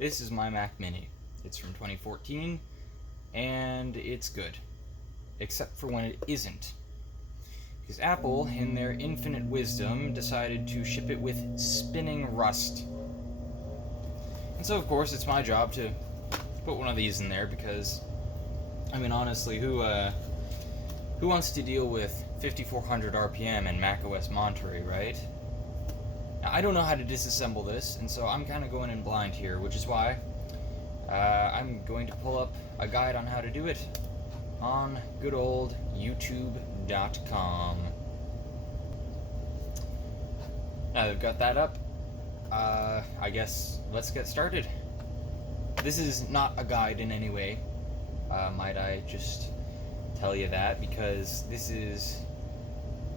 This is my Mac Mini. It's from 2014, and it's good. Except for when it isn't. Because Apple, in their infinite wisdom, decided to ship it with spinning rust. And so, of course, it's my job to put one of these in there because, I mean, honestly, who wants to deal with 5400 RPM in macOS Monterey, right? Now, I don't know how to disassemble this, and so I'm kind of going in blind here, which is why I'm going to pull up a guide on how to do it on good old YouTube.com. Now they've got that up, I guess let's get started. This is not a guide in any way, might I just tell you that, because this is,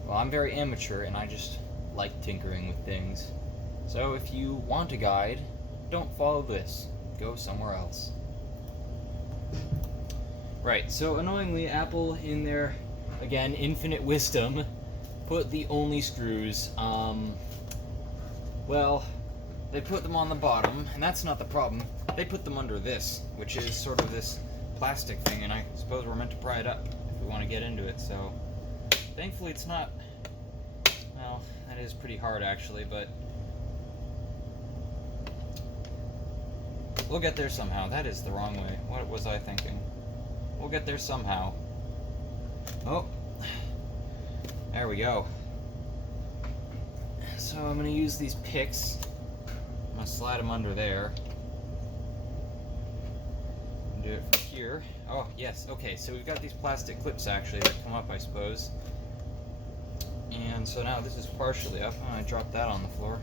well, I'm very amateur and I just like tinkering with things. So if you want a guide, don't follow this. Go somewhere else. Right, so annoyingly, Apple, in their, again, infinite wisdom, put the only screws, well, they put them on the bottom, and that's not the problem. They put them under this, which is sort of this plastic thing, and I suppose we're meant to pry it up if we want to get into it, so thankfully it's not, well, that is pretty hard actually, but we'll get there somehow. That is the wrong way. What was I thinking? We'll get there somehow. Oh, there we go. So I'm going to use these picks. I'm going to slide them under there. Do it from here. Oh, yes. Okay, so we've got these plastic clips actually that come up, I suppose. And so now this is partially up. I'm going to drop that on the floor.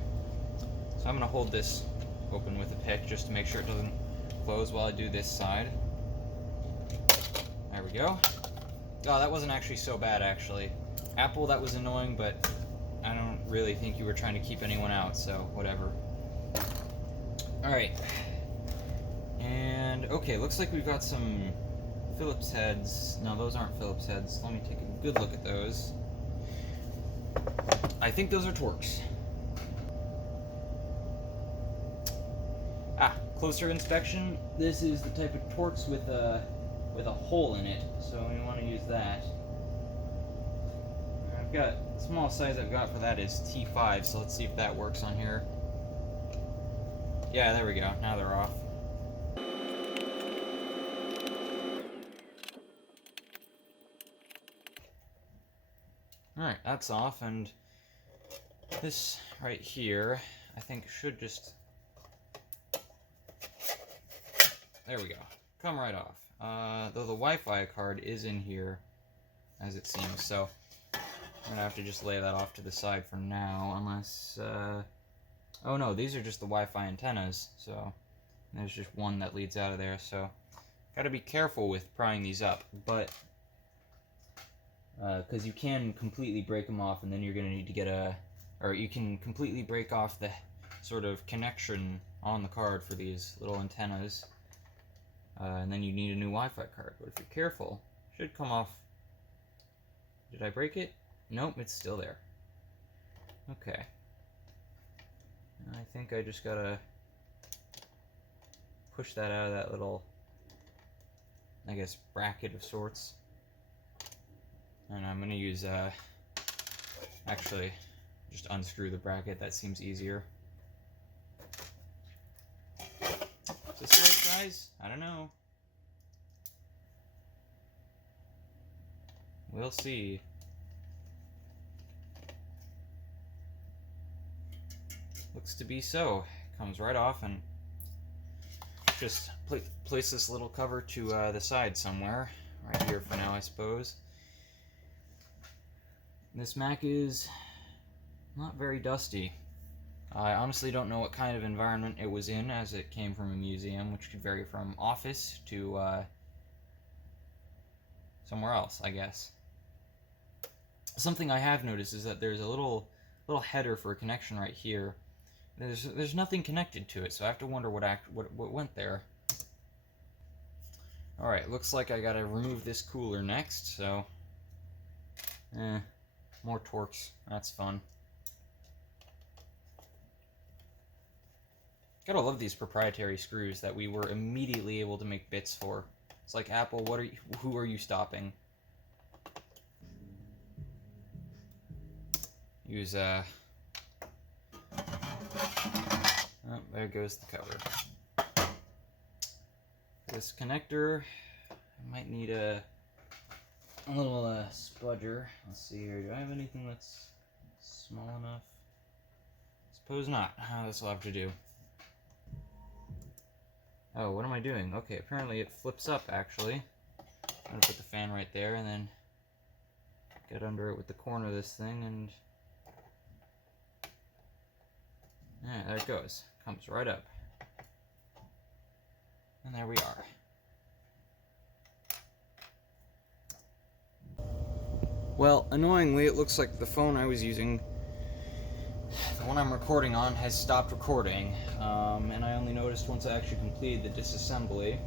So I'm going to hold this open with a pick just to make sure it doesn't close while I do this side. There we go. Oh, that wasn't actually so bad, actually. Apple, that was annoying, but I don't really think you were trying to keep anyone out, so whatever. Alright. And, okay, looks like we've got some Phillips heads. No, those aren't Phillips heads. Let me take a good look at those. I think those are Torx. Ah, closer inspection. This is the type of Torx with a hole in it, so we want to use that. I've got, small size I've got for that is T5, so let's see if that works on here. Yeah, there we go. Now they're off. Alright, that's off, and this right here, I think should just, there we go, come right off. Though the Wi-Fi card is in here, as it seems, so I'm gonna have to just lay that off to the side for now, unless, oh no, these are just the Wi-Fi antennas, so there's just one that leads out of there, so gotta be careful with prying these up, but because you can completely break them off, and then you're going to need to get or you can completely break off the sort of connection on the card for these little antennas, and then you need a new Wi-Fi card, but if you're careful, it should come off. Did I break it? Nope, it's still there. Okay. I think I just gotta push that out of that little, I guess, bracket of sorts. And I'm going to use, actually, just unscrew the bracket. That seems easier. Is this right, guys? I don't know. We'll see. Looks to be so. Comes right off, and just place this little cover to the side somewhere. Right here for now, I suppose. This Mac is not very dusty. I honestly don't know what kind of environment it was in, as it came from a museum, which could vary from office to somewhere else, I guess. Something I have noticed is that there's a little header for a connection right here. There's nothing connected to it, so I have to wonder what went there. All right, looks like I gotta remove this cooler next. So, more Torx. That's fun. Gotta love these proprietary screws that we were immediately able to make bits for. It's like, Apple, who are you stopping? Use, oh, there goes the cover. This connector, I might need a little spudger. Let's see here, do I have anything that's small enough? Suppose not. This will have to do. Oh, what am I doing? Okay, apparently it flips up, actually. I'm gonna put the fan right there and then get under it with the corner of this thing and... yeah, there it goes. Comes right up. And there we are. Well, annoyingly, it looks like the phone I was using, the one I'm recording on, has stopped recording, and I only noticed once I actually completed the disassembly.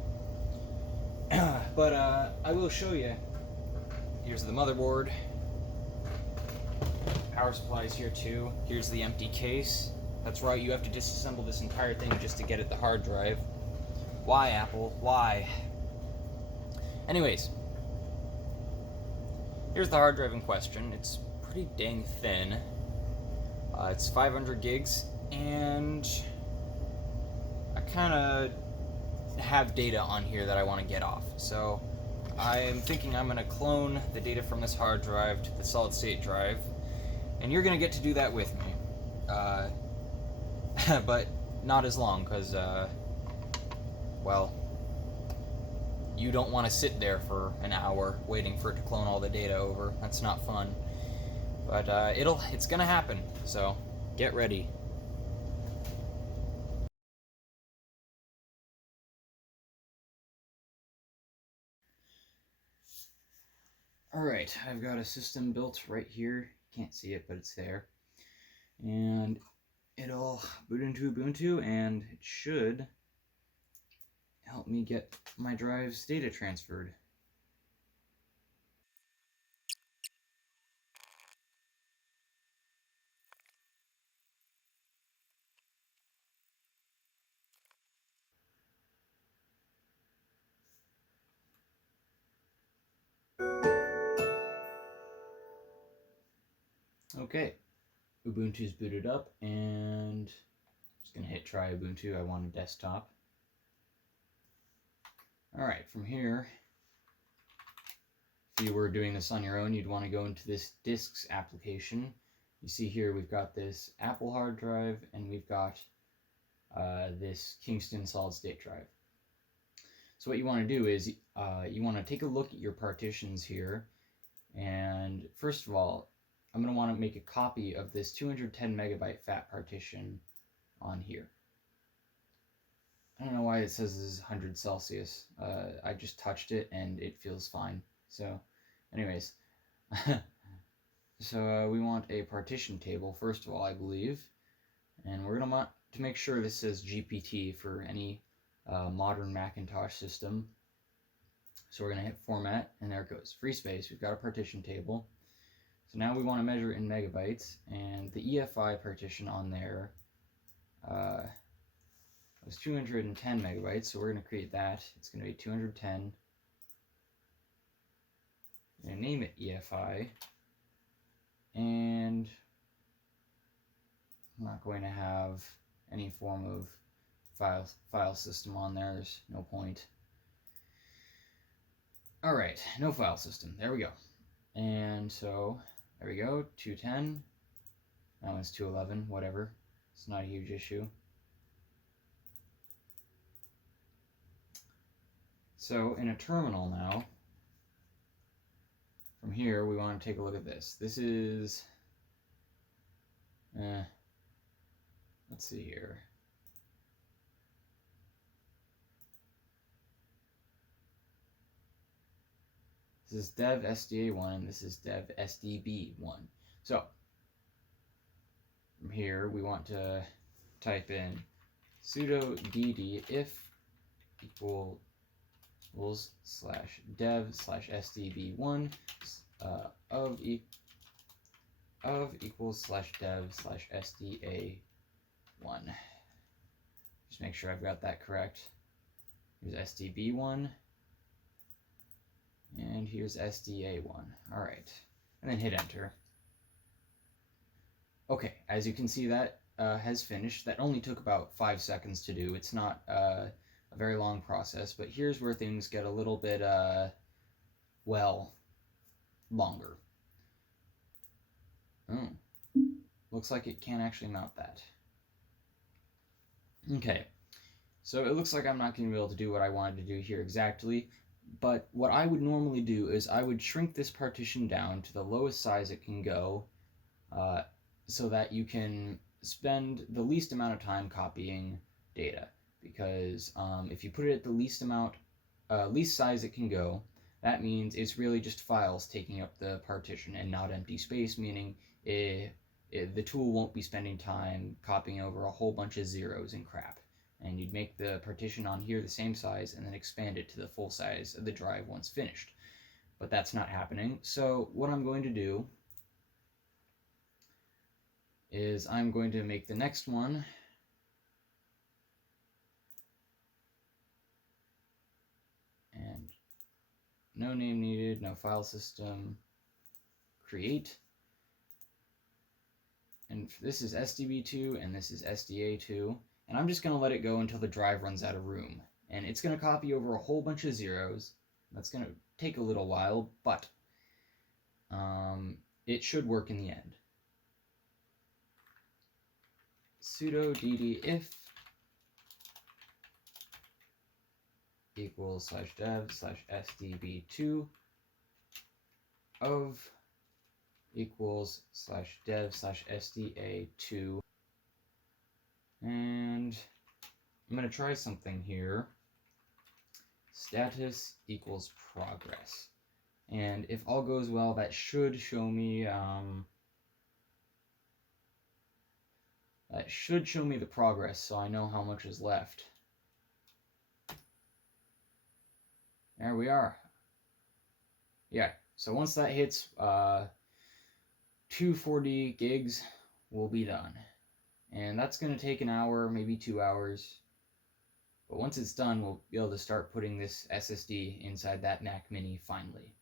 But I will show you. Here's the motherboard. Power supply's here too. Here's the empty case. That's right, you have to disassemble this entire thing just to get at the hard drive. Why, Apple? Why? Anyways, here's the hard drive in question. It's pretty dang thin. It's 500 gigs, and I kind of have data on here that I want to get off. So I'm thinking I'm going to clone the data from this hard drive to the solid state drive, and you're going to get to do that with me. But not as long, because, well, you don't want to sit there for an hour waiting for it to clone all the data over. That's not fun. But it's gonna happen, so get ready. Alright, I've got a system built right here. Can't see it, but it's there. And it'll boot into Ubuntu, and it should help me get my drive's data transferred. Okay, Ubuntu's booted up, and I'm just gonna hit try Ubuntu. I want a desktop. Alright, from here, if you were doing this on your own, you'd want to go into this disks application. You see here we've got this Apple hard drive, and we've got this Kingston solid state drive. So what you want to do is you want to take a look at your partitions here, and first of all, I'm going to want to make a copy of this 210 megabyte fat partition on here. I don't know why it says this is 100 Celsius. I just touched it and it feels fine. So anyways, so we want a partition table first of all, I believe, and we're going to want to make sure this says GPT for any modern Macintosh system. So we're going to hit format, and there it goes, free space. We've got a partition table. So now we want to measure in megabytes, and the EFI partition on there was 210 megabytes, so we're going to create that. It's going to be 210. I'm going to name it EFI, and I'm not going to have any form of file system on there. There's no point. Alright, no file system. There we go. And so, there we go, 210. That one's 211, whatever. It's not a huge issue. So, in a terminal now, from here, we want to take a look at this. This is, let's see here. This is dev SDA1, and this is dev SDB1. So, from here, we want to type in sudo dd if equals /dev /sdb1 of equals /dev /sda1. Just make sure I've got that correct. Here's SDB1. And here's SDA1. Alright. And then hit enter. Okay, as you can see, that has finished. That only took about 5 seconds to do. It's not a very long process, but here's where things get a little bit, well, longer. Oh, looks like it can't actually mount that. Okay, so it looks like I'm not going to be able to do what I wanted to do here exactly, but what I would normally do is I would shrink this partition down to the lowest size it can go, so that you can spend the least amount of time copying data. Because if you put it at the least size it can go, that means it's really just files taking up the partition and not empty space, meaning the tool won't be spending time copying over a whole bunch of zeros and crap. And you'd make the partition on here the same size and then expand it to the full size of the drive once finished. But that's not happening. So what I'm going to do is I'm going to make the next one and no name needed, no file system, create. And this is SDB2 and this is SDA2, and I'm just going to let it go until the drive runs out of room. And it's going to copy over a whole bunch of zeros. That's going to take a little while, but it should work in the end. Sudo dd if equals /dev /sdb2 of equals /dev /sda2, and I'm going to try something here. Status equals progress, and if all goes well, that should show me the progress, so I know how much is left. There we are. Yeah, so once that hits 240 gigs, we'll be done. And that's going to take an hour, maybe 2 hours. But once it's done, we'll be able to start putting this SSD inside that Mac Mini finally.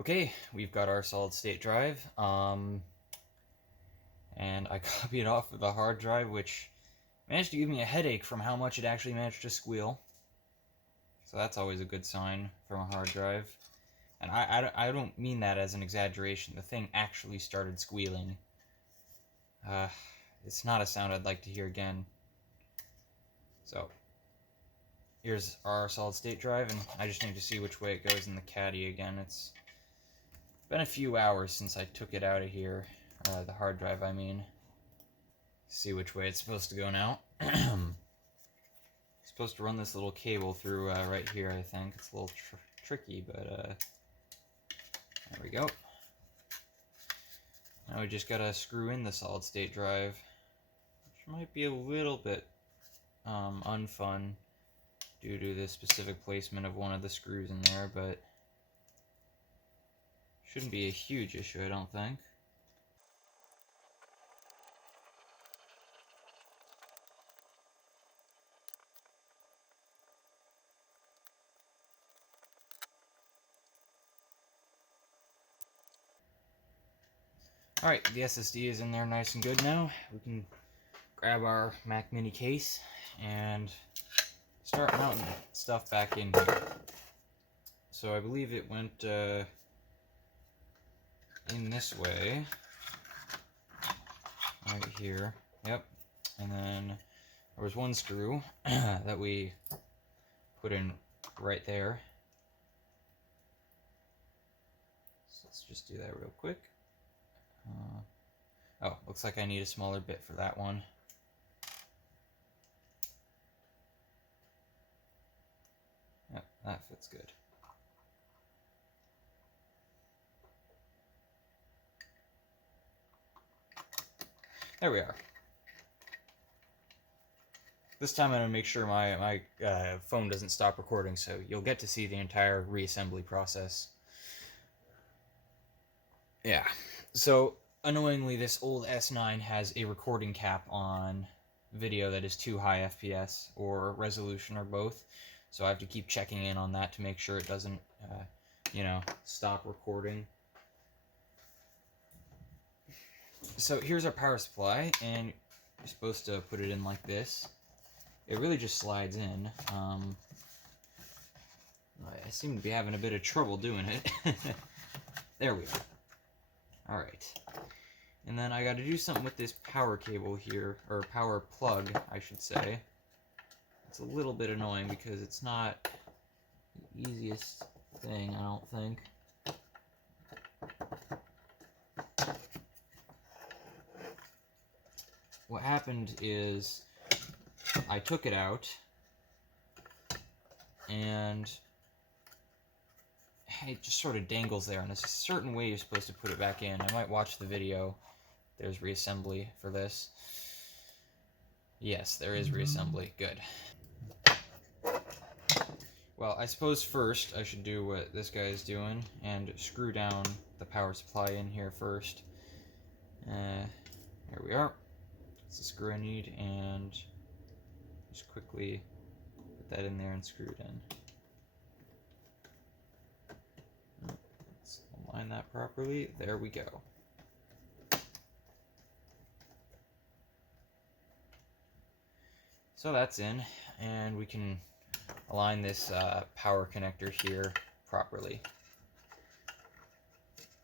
Okay, we've got our solid state drive. And I copied it off of the hard drive, which managed to give me a headache from how much it actually managed to squeal. So that's always a good sign from a hard drive. And I don't mean that as an exaggeration. The thing actually started squealing. It's not a sound I'd like to hear again. So, here's our solid state drive, and I just need to see which way it goes in the caddy again. It's been a few hours since I took it out of here. The hard drive, I mean. See which way it's supposed to go now. Supposed to run this little cable through right here, I think. It's a little tricky, but there we go. Now we just gotta screw in the solid state drive, which might be a little bit unfun due to the specific placement of one of the screws in there, but shouldn't be a huge issue, I don't think. Alright, the SSD is in there nice and good now. We can grab our Mac Mini case and start mounting stuff back in here. So I believe it went in this way. Right here. Yep. And then there was one screw that we put in right there. So let's just do that real quick. Oh, looks like I need a smaller bit for that one. Yep, that fits good. There we are. This time I'm going to make sure my phone doesn't stop recording, so you'll get to see the entire reassembly process. Yeah, so Annoyingly, this old S9 has a recording cap on video that is too high FPS or resolution or both, so I have to keep checking in on that to make sure it doesn't, stop recording. So here's our power supply, and you're supposed to put it in like this. It really just slides in. I seem to be having a bit of trouble doing it. There we are. Alright. And then I gotta do something with this power cable here, or power plug, I should say. It's a little bit annoying because it's not the easiest thing, I don't think. What happened is I took it out and it just sort of dangles there, and there's a certain way you're supposed to put it back in. I might watch the video. There's reassembly for this. Yes, there is reassembly. Good. Well, I suppose first I should do what this guy is doing and screw down the power supply in here first. There we are. That's the screw I need, and just quickly put that in there and screw it in. Let's align that properly. There we go. So that's in, and we can align this power connector here properly.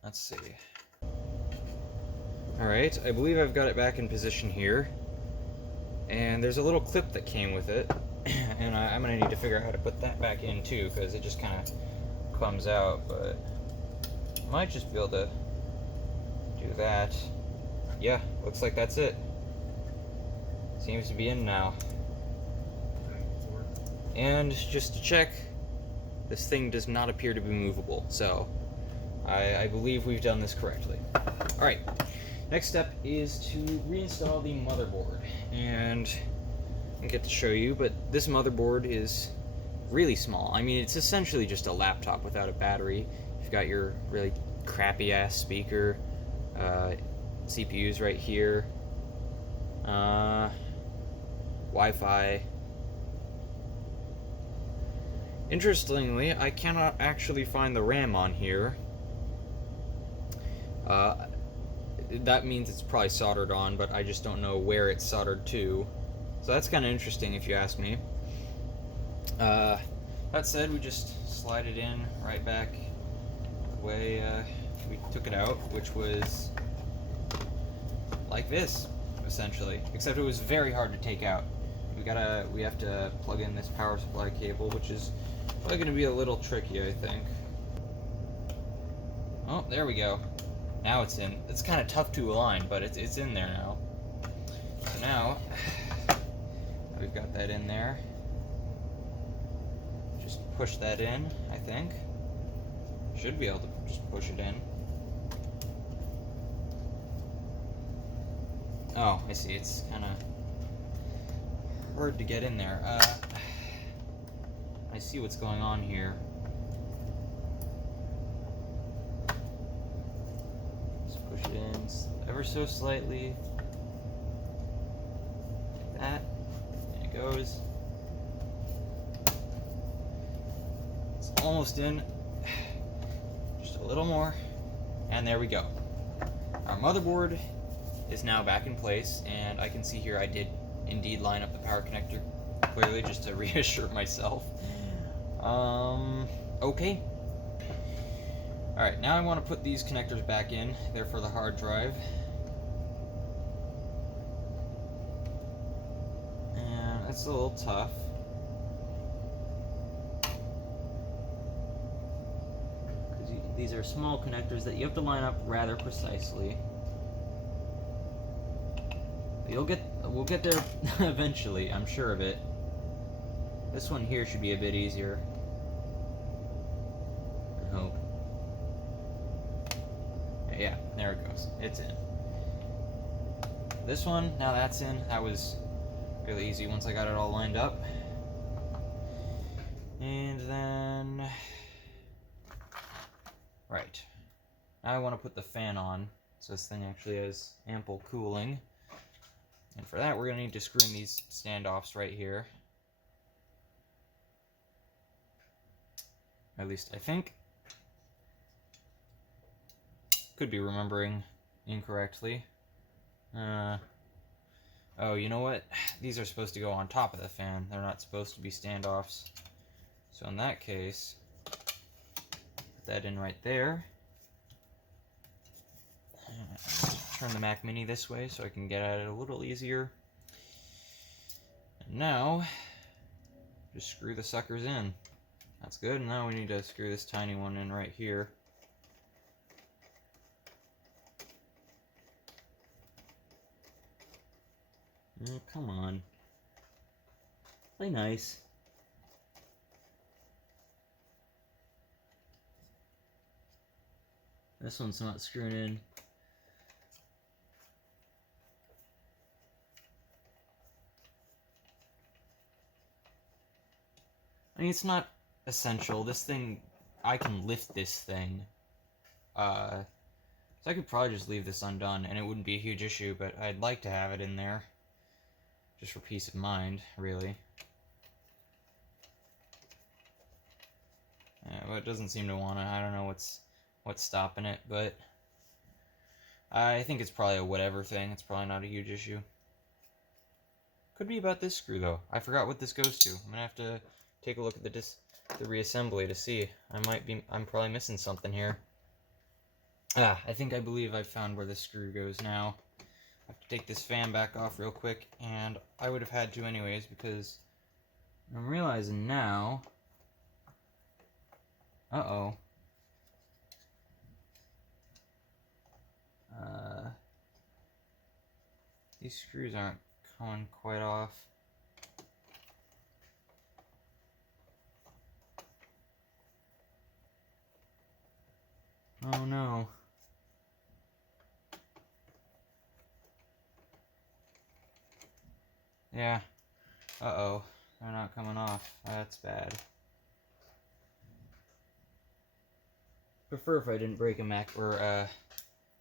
Let's see. Alright, I believe I've got it back in position here. And there's a little clip that came with it, and I'm going to need to figure out how to put that back in too, because it just kind of comes out, but I might just be able to do that. Yeah, looks like that's it. Seems to be in now. And just to check, this thing does not appear to be movable, so I believe we've done this correctly. Alright, next step is to reinstall the motherboard, and I get to show you, but this motherboard is really small. I mean, it's essentially just a laptop without a battery. You've got your really crappy ass speaker, CPU's right here, Wi-Fi. Interestingly, I cannot actually find the RAM on here. That means it's probably soldered on, but I just don't know where it's soldered to. So that's kind of interesting if you ask me. That said, we just slide it in right back the way we took it out, which was like this, essentially. Except it was very hard to take out. We have to plug in this power supply cable, which is probably going to be a little tricky, I think. Oh, there we go. Now it's in. It's kind of tough to align, but it's in there now. So now we've got that in there. Just push that in, I think. Should be able to just push it in. Oh, I see. It's kind of hard to get in there. I see what's going on here. Just push it in ever so slightly. Like that. There it goes. It's almost in. Just a little more. And there we go. Our motherboard is now back in place, and I can see here I did indeed line up the power connector clearly, just to reassure myself. Okay. Alright, now I want to put these connectors back in. They're for the hard drive. And that's a little tough. Because these are small connectors that you have to line up rather precisely. We'll get there eventually, I'm sure of it. This one here should be a bit easier. I hope. Yeah, there it goes. It's in. This one, now that's in. That was really easy once I got it all lined up. And then... Right. Now I want to put the fan on so this thing actually has ample cooling. And for that, we're going to need to screw in these standoffs right here. At least I think. Could be remembering incorrectly. Oh, you know what? These are supposed to go on top of the fan. They're not supposed to be standoffs. So in that case, put that in right there. Turn the Mac Mini this way so I can get at it a little easier. And now, just screw the suckers in. That's good. Now we need to screw this tiny one in right here. Oh, come on. Play nice. This one's not screwing in. I mean, it's not essential. This thing, I can lift this thing. So I could probably just leave this undone and it wouldn't be a huge issue, but I'd like to have it in there. Just for peace of mind, really. Well, it doesn't seem to want to. I don't know what's stopping it, but I think it's probably a whatever thing. It's probably not a huge issue. Could be about this screw, though. I forgot what this goes to. I'm gonna have to take a look at the reassembly to see. I'm probably missing something here. I believe I found where this screw goes now. I have to take this fan back off real quick, and I would have had to anyways, because I'm realizing now... Uh-oh. These screws aren't coming quite off. Oh no. Yeah. Uh-oh. They're not coming off. That's bad. Prefer if I didn't break a Mac, or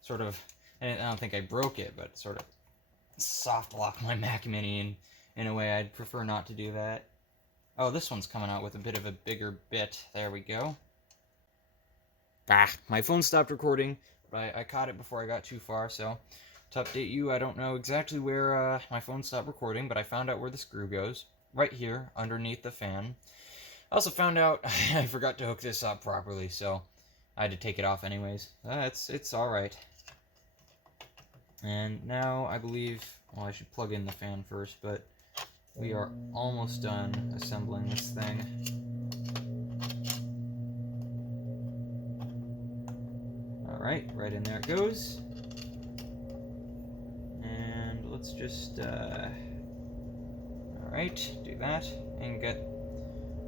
sort of, and I don't think I broke it, but sort of soft lock my Mac Mini in a way. I'd prefer not to do that. Oh, this one's coming out with a bit of a bigger bit. There we go. My phone stopped recording, but I caught it before I got too far, so to update you, I don't know exactly where my phone stopped recording, but I found out where the screw goes. Right here, underneath the fan. I also found out I forgot to hook this up properly, so I had to take it off anyways. It's alright. And now I believe, well, I should plug in the fan first, but we are almost done assembling this thing. Alright, right in there it goes. And let's just, alright, do that, and get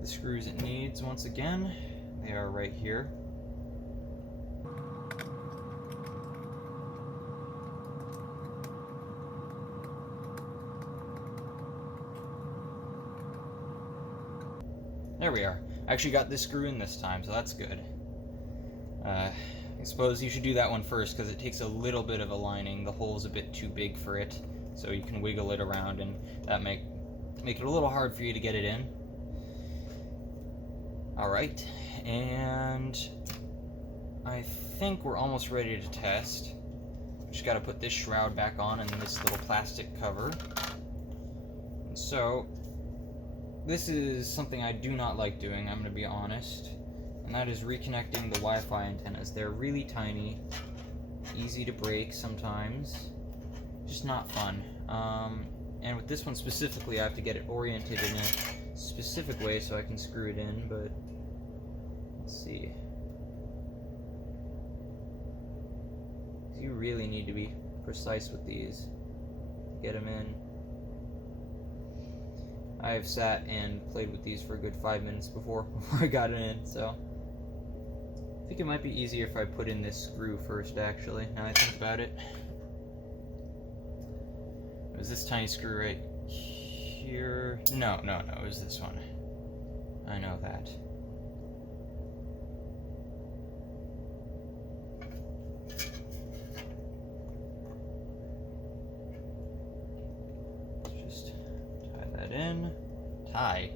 the screws it needs once again. They are right here. There we are. I actually got this screw in this time, so that's good. I suppose you should do that one first, because it takes a little bit of aligning. The hole's a bit too big for it, so you can wiggle it around, and that make it a little hard for you to get it in. Alright, and I think we're almost ready to test. Just gotta put this shroud back on and this little plastic cover. And so, this is something I do not like doing, I'm gonna be honest. And that is reconnecting the Wi-Fi antennas. They're really tiny, easy to break sometimes, just not fun. And with this one specifically, I have to get it oriented in a specific way so I can screw it in, but let's see. You really need to be precise with these to get them in. I've sat and played with these for a good 5 minutes before I got it in, so I think it might be easier if I put in this screw first, actually, now I think about it. It was this tiny screw right here. No, it was this one. I know that.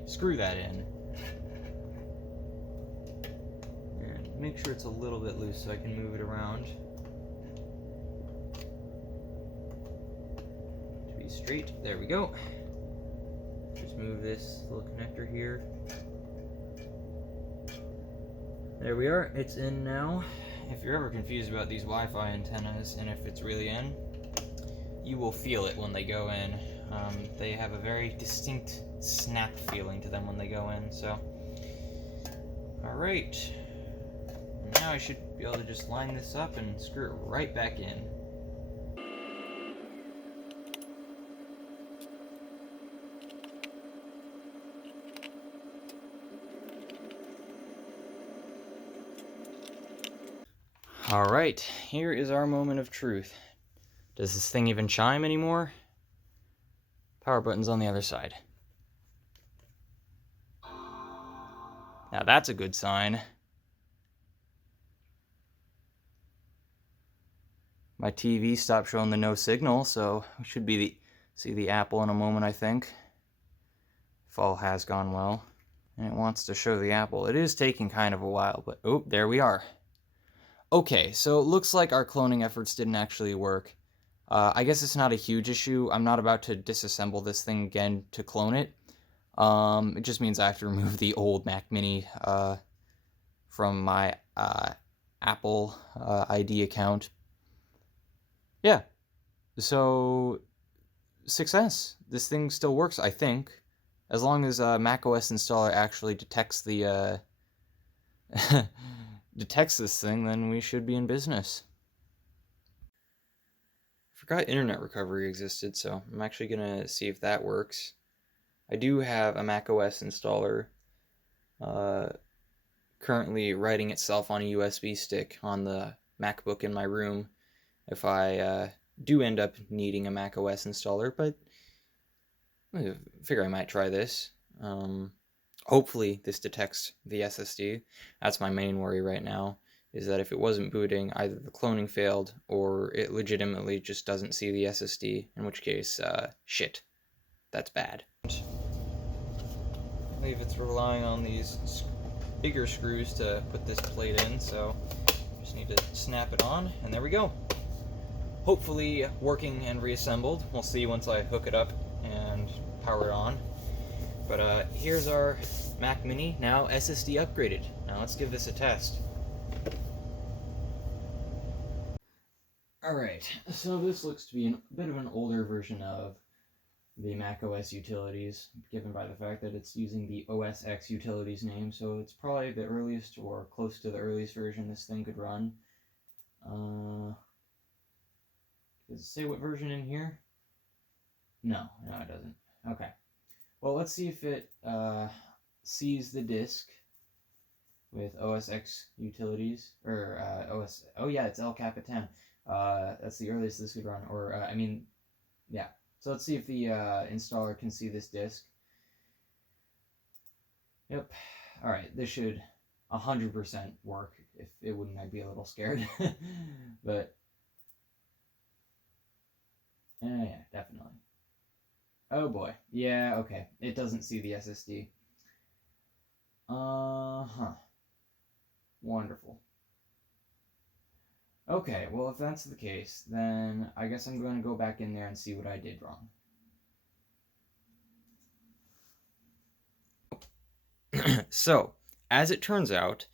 screw that in. And make sure it's a little bit loose so I can move it around. To be straight, there we go. Just move this little connector here. There we are, it's in now. If you're ever confused about these Wi-Fi antennas and if it's really in, you will feel it when they go in. They have a very distinct snap feeling to them when they go in, so. Alright. Now I should be able to just line this up and screw it right back in. Alright, here is our moment of truth. Does this thing even chime anymore? Power button's on the other side. Now that's a good sign. My TV stopped showing the no signal, so we should see the Apple in a moment, I think. If all has gone well. And it wants to show the Apple. It is taking kind of a while, but oh, there we are. Okay, so it looks like our cloning efforts didn't actually work. I guess it's not a huge issue. I'm not about to disassemble this thing again to clone it. It just means I have to remove the old Mac Mini from my Apple ID account. Yeah, so success. This thing still works, I think. As long as macOS installer actually detects the detects this thing, then we should be in business. Forgot internet recovery existed, so I'm actually gonna see if that works. I do have a macOS installer currently writing itself on a USB stick on the MacBook in my room if I do end up needing a macOS installer, but I figure I might try this. Hopefully this detects the SSD. That's my main worry right now, is that if it wasn't booting, either the cloning failed or it legitimately just doesn't see the SSD, in which case, shit. That's bad. I believe it's relying on these bigger screws to put this plate in, so just need to snap it on, and there we go. Hopefully working and reassembled. We'll see once I hook it up and power it on. But here's our Mac Mini, now SSD upgraded. Now let's give this a test. Alright, so this looks to be a bit of an older version of the macOS utilities, given by the fact that it's using the OS X utilities name, so it's probably the earliest or close to the earliest version this thing could run. Does it say what version in here? No, it doesn't. Okay. Well, let's see if it sees the disk with OS X utilities, or OS, oh yeah, it's El Capitan. That's the earliest this could run, or, yeah. So let's see if the installer can see this disk. Yep. Alright, this should 100% work. If it wouldn't, I'd be a little scared. But, yeah, definitely. Oh boy. Yeah, okay. It doesn't see the SSD. Wonderful. Okay, well if that's the case, then I guess I'm going to go back in there and see what I did wrong. So, as it turns out,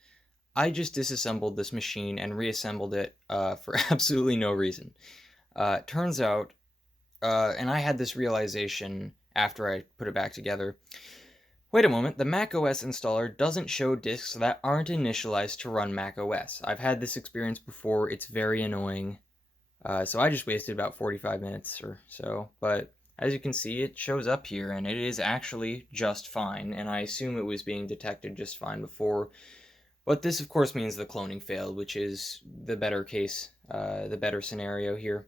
I just disassembled this machine and reassembled it for absolutely no reason. Turns out, and I had this realization after I put it back together. Wait a moment, the macOS installer doesn't show disks that aren't initialized to run macOS. I've had this experience before, it's very annoying. So I just wasted about 45 minutes or so, but as you can see, it shows up here, and it is actually just fine, and I assume it was being detected just fine before. But this, of course, means the cloning failed, which is the better case, the better scenario here.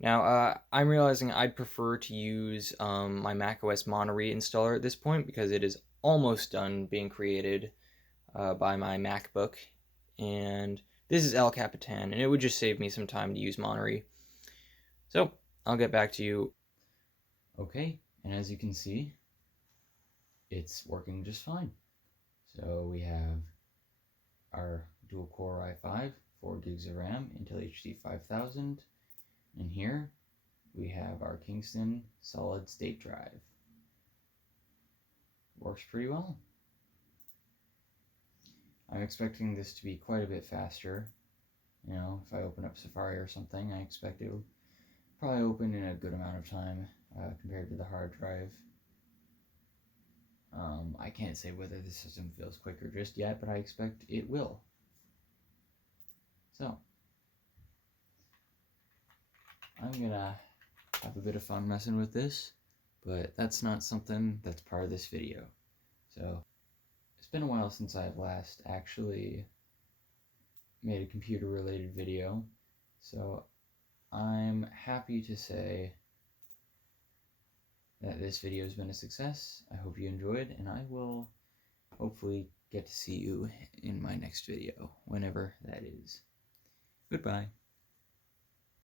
Now, I'm realizing I'd prefer to use my macOS Monterey installer at this point, because it is almost done being created by my MacBook, and this is El Capitan, and it would just save me some time to use Monterey. So, I'll get back to you. Okay, and as you can see, it's working just fine. So we have our dual core i5, 4 gigs of RAM, Intel HD 5000, and here we have our Kingston solid state drive. Works pretty well. I'm expecting this to be quite a bit faster. You know, if I open up Safari or something, I expect it will probably open in a good amount of time compared to the hard drive. I can't say whether the system feels quicker just yet, but I expect it will. So, I'm gonna have a bit of fun messing with this, but that's not something that's part of this video. So, it's been a while since I've last actually made a computer related video, so I'm happy to say that this video has been a success. I hope you enjoyed, and I will hopefully get to see you in my next video, whenever that is. Goodbye.